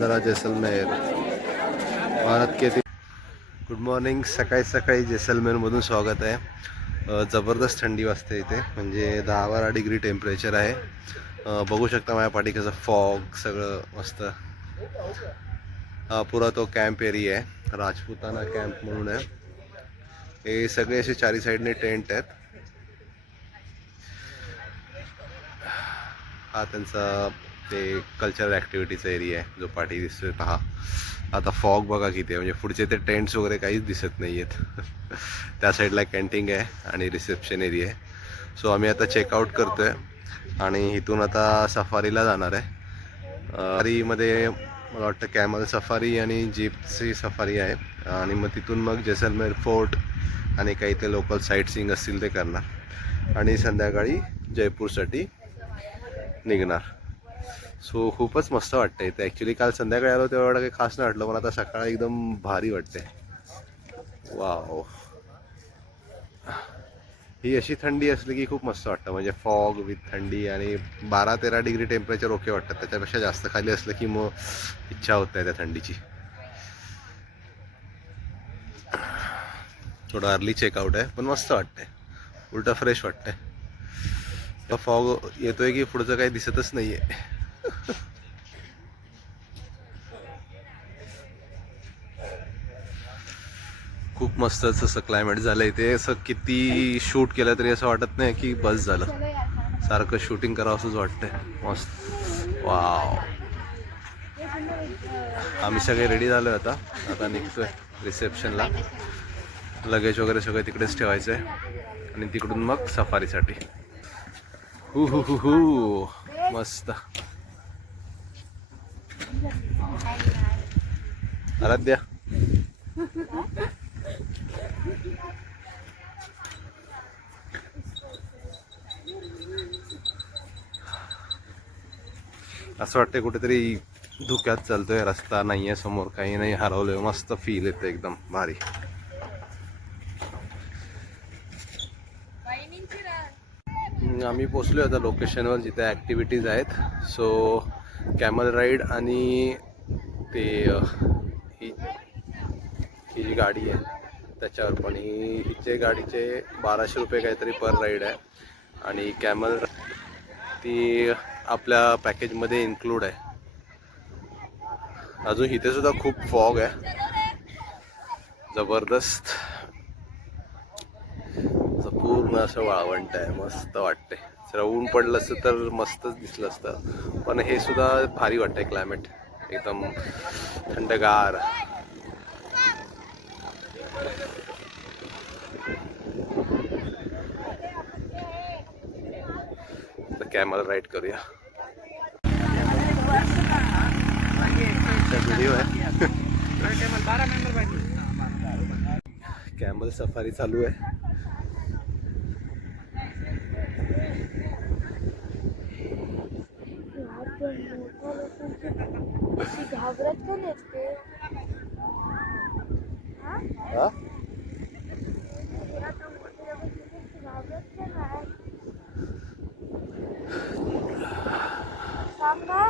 जरा जैसलमेर भारत के good morning. सकाळी सकाळी जैसलमेरमधून स्वागत आहे. जबरदस्त थंडी वाजते इथे, म्हणजे 10-12 डिग्री टेम्परेचर आहे. बघू शकता माझ्या पाठी कसं फॉग सगळं मस्त. हा पुरा तो कॅम्प एरिया आहे, राजपुताना कॅम्प म्हणून आहे. हे सगळे असे चारी साईडने टेंट आहेत. हा त्यांचा ते कल्चरल ॲक्टिव्हिटीचा एरिया आहे जो पाठी दिसतोय पहा. आता फॉग बघा किती आहे, म्हणजे पुढचे ते टेंट्स वगैरे काहीच दिसत नाही आहेत. त्या साईडला कॅन्टीन आहे आणि रिसेप्शन एरिया आहे. सो आम्ही आता चेकआउट करतो आहे आणि इथून आता सफारीला जाणार आहे. सफारीमध्ये मला वाटतं कॅमल सफारी आणि जीपची सफारी आहे, आणि मग तिथून मग जैसलमेर फोर्ट आणि काही ते लोकल साईट सीइंग असतील ते करणार आणि संध्याकाळी जयपूरसाठी निघणार. सो खूपच मस्त वाटतं इथे. ॲक्च्युली काल संध्याकाळी आलो तेव्हा एवढं काही खास नाही वाटलं, पण आता सकाळी एकदम भारी वाटते. वाव, ही अशी थंडी असली की खूप मस्त वाटतं, म्हणजे फॉग विथ थंडी आणि 12-13 डिग्री टेम्परेचर ओके वाटतं. त्याच्यापेक्षा जास्त खाली असलं की मग इच्छा होत नाही त्या थंडीची. थोडं अर्ली चेकआउट आहे पण मस्त वाटतंय, उलटा फ्रेश वाटतंय. फॉग येतोय की पुढचं काही दिसतच नाहीये. खूप मस्त असं क्लायमेट झालं इथे. असं किती शूट केलं तरी असं वाटत नाही की बस झालं, सारखं शूटिंग करावं असंच वाटतंय. मस्त. वाव, आम्ही सगळे रेडी झालोय. आता निघतोय रिसेप्शनला. लगेज वगैरे सगळं तिकडेच ठेवायचं आहे आणि तिकडून मग सफारीसाठी. हु हु हु हु मस्त. आराध्या असं वाटतंय कुठेतरी धुक्यात चालतोय. रस्ता नाहीये समोर, काही नाही, हरवलोय. मस्त फील येते, एकदम भारी. आम्ही पोचलोय आता लोकेशनवर जिथे ॲक्टिव्हिटीज आहेत. सो कॅमल राईड आणि ते ही जी गाडी आहे त्याच्यावर पण हिचे गाडीचे 1200 रुपये काहीतरी पर राईड आहे, आणि कॅमल ती आपल्या पॅकेजमध्ये इन्क्लूड आहे. अजून इथे सुद्धा खूप फॉग आहे, जबरदस्त. पूर्ण असं वाळवंट आहे, मस्त वाटते. जरा ऊन पडलं असतं तर मस्तच दिसलं असतं, पण हे सुद्धा भारी वाटतंय. क्लायमेट एकदम थंडगार. तर कॅमल राईड करूया. व्हिडिओ आहे. कॅमल सफारी चालू आहे. घाबरत का नसते? घाबरत का नाही? सांग ना.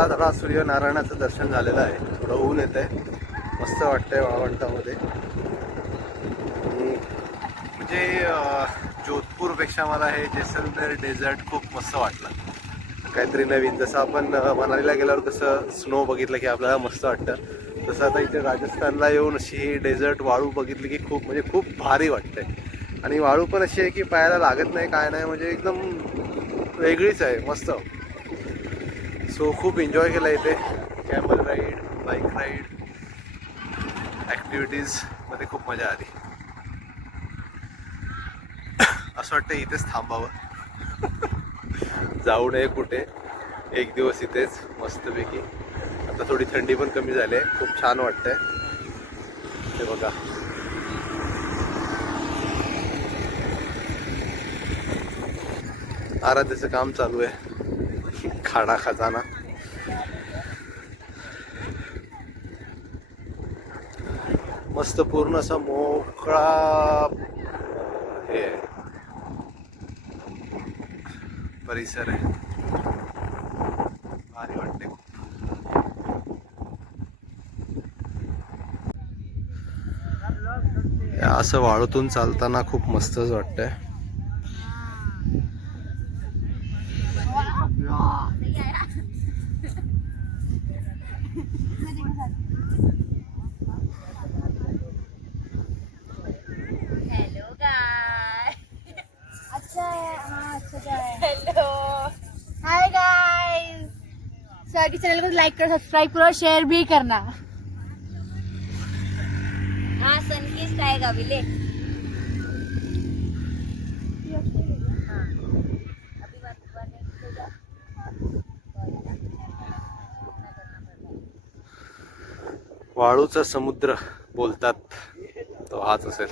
आता जरा सूर्यनारायणाचं दर्शन झालेलं आहे. थोडं ऊन येत आहे, मस्त वाटतंय वाळवंटामध्ये. म्हणजे जोधपूरपेक्षा मला हे जैसलमेर डेझर्ट खूप मस्त वाटलं. काहीतरी नवीन, जसं आपण मनालीला गेल्यावर कसं स्नो बघितलं की आपल्याला मस्त वाटतं, तसं आता इथे राजस्थानला येऊन अशी ही डेझर्ट वाळू बघितली की खूप म्हणजे खूप भारी वाटतंय. आणि वाळू पण अशी आहे की पायाला लागत नाही, काय नाही, म्हणजे एकदम वेगळीच आहे, मस्त. सो खूप एन्जॉय केलं इथे. कॅमल राईड, बाईक राईड, ॲक्टिव्हिटीजमध्ये खूप मजा आली. असं वाटतं इथेच थांबावं, जाऊ नये कुठे, एक दिवस इथेच मस्तपैकी. आता थोडी थंडी पण कमी झाली आहे, खूप छान वाटतंय. ते बघा, आराध्याचं काम चालू आहे, खाडा खजाना. मस्त पूर्ण असा मोकळा हे परिसर आहे, भारी वाटते खूप. असं वाळूतून चालताना खूप मस्तच वाटतंय. हेलो गाय, अच्छा है, हाँ अच्छा है. Hello, hi guys. सर के चैनल को लाइक करो, सब्सक्राइब करो, शेयर भी करना. हाँ सनकिस्ट आएगा अभी ले. हाँ अभी बात वाळूचा समुद्र बोलतात तो हाच असेल,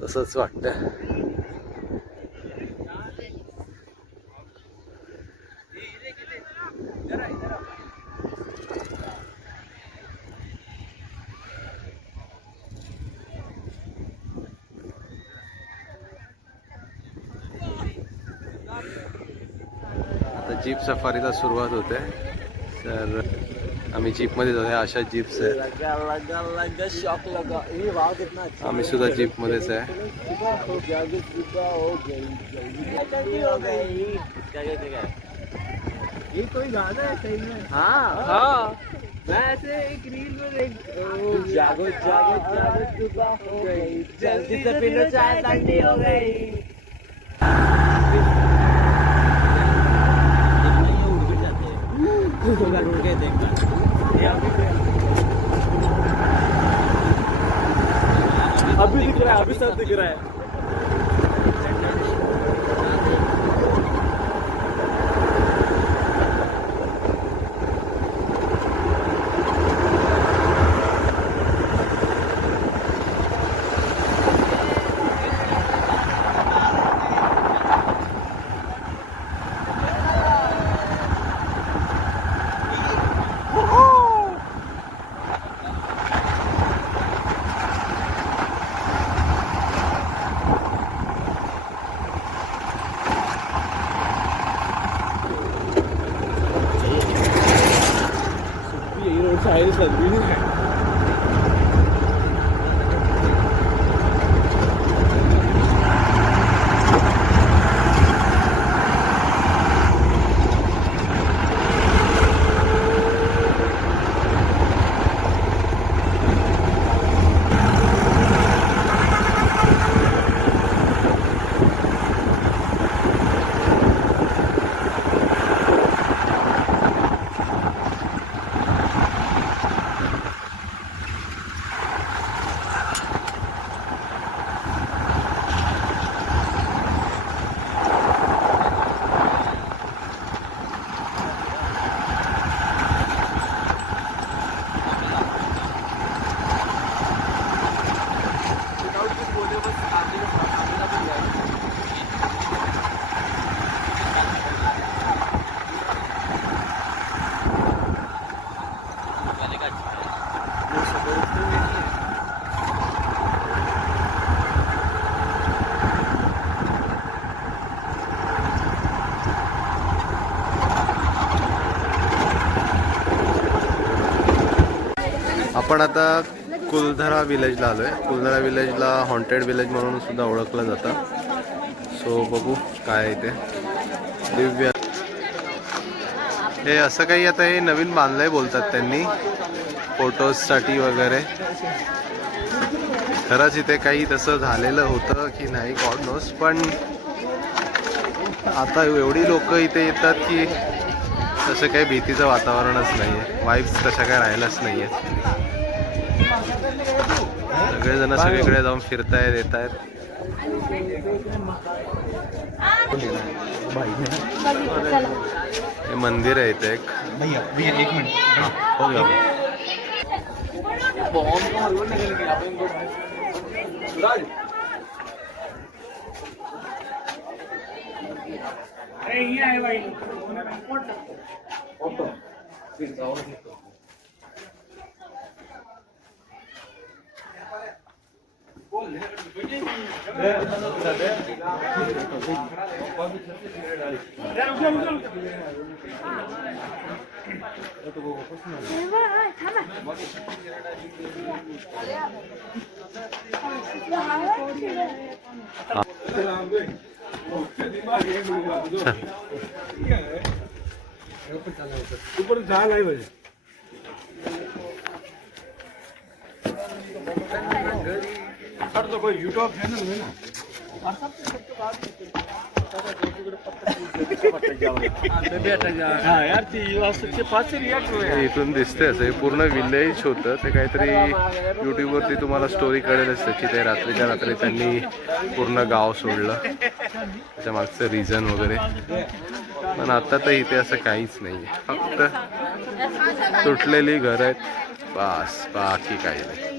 तसंच वाटतं. आता जीप सफारीला सुरुवात होते. तर आम्ही जीपमध्येच होते, अशा जीप्स आहेत. आम्ही सुद्धा जीपमध्येच आहे. ये कोई गाना है सही में? हाँ मैं ऐसे एक रील में देख जागो जागो जागो सुबह हो गई, जल्दी से पी लो चाय ठंडी हो गई. उड़ भी जाते हैं, उड़ के देखना. अभी दिख रहा है, अभी सब दिख रहा है. साहिल सदवी है. आपण आता कुलधरा विलेजला आलोय. कुलधरा विलेजला हॉन्टेड विलेज म्हणून सुद्धा ओळखलं जातं. सो बघू काय आहे ते. दिव्य हे असं काही आता हे नवीन बांधलंय बोलतात त्यांनी फोटोजसाठी वगैरे. खरंच इथे काही तसं झालेलं होतं की नाही गॉड नोस, पण आता एवढी लोक इथे येतात की तसं काही भीतीचं वातावरणच नाही आहे. वाईब्स तशा काय राहिलाच नाही आहेत. सगळेजण सगळीकडे जाऊन फिरतायत येत आहेत. हे मंदिर आहे इथे एक. हो गया. इथून दिसते असं हे पूर्ण विलेज होतं. ते काहीतरी युट्यूबवरती तुम्हाला स्टोरी कळेलच त्याची. ते रात्रीच्या रात्री त्यांनी पूर्ण गाव सोडलं, त्याच्या मागचं रिझन वगैरे. पण आता तर इथे असं काहीच नाही आहे, फक्त तुटलेली घरं आहेत बस, बाकी काही नाही.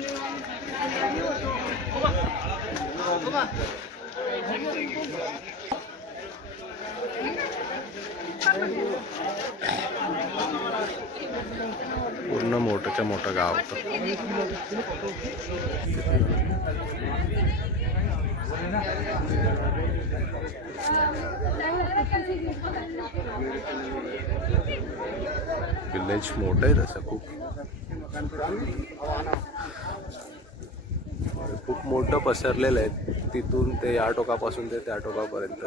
पूर्ण मोठंच्या मोठं गाव होतं. विलेज मोठं आहे तसं खूप खूप मोठं पसरलेलं आहे. तिथून ते या टोकापासून ते त्या टोकापर्यंत.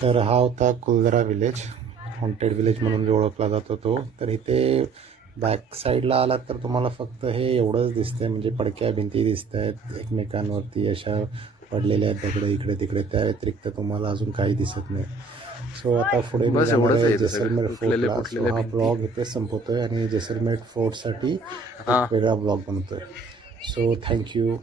तर हा होता कुलधरा विलेज, हॉन्टेड विलेज म्हणून जो ओळखला जातो तो. तर इथे बॅक साईडला आलात तर तुम्हाला फक्त हे एवढंच दिसतंय, म्हणजे पडक्या भिंती दिसत आहेत एकमेकांवरती अशा पडलेल्या आहेत दगडं इकडे तिकडे. त्या व्यतिरिक्त तुम्हाला अजून काही दिसत नाही. सो आता पुढे जैसलमेर फोर्टला. सो हा ब्लॉग इथे संपवतोय आणि जैसलमेर फोर्टसाठी वेगळा ब्लॉग बनवतोय. So thank you.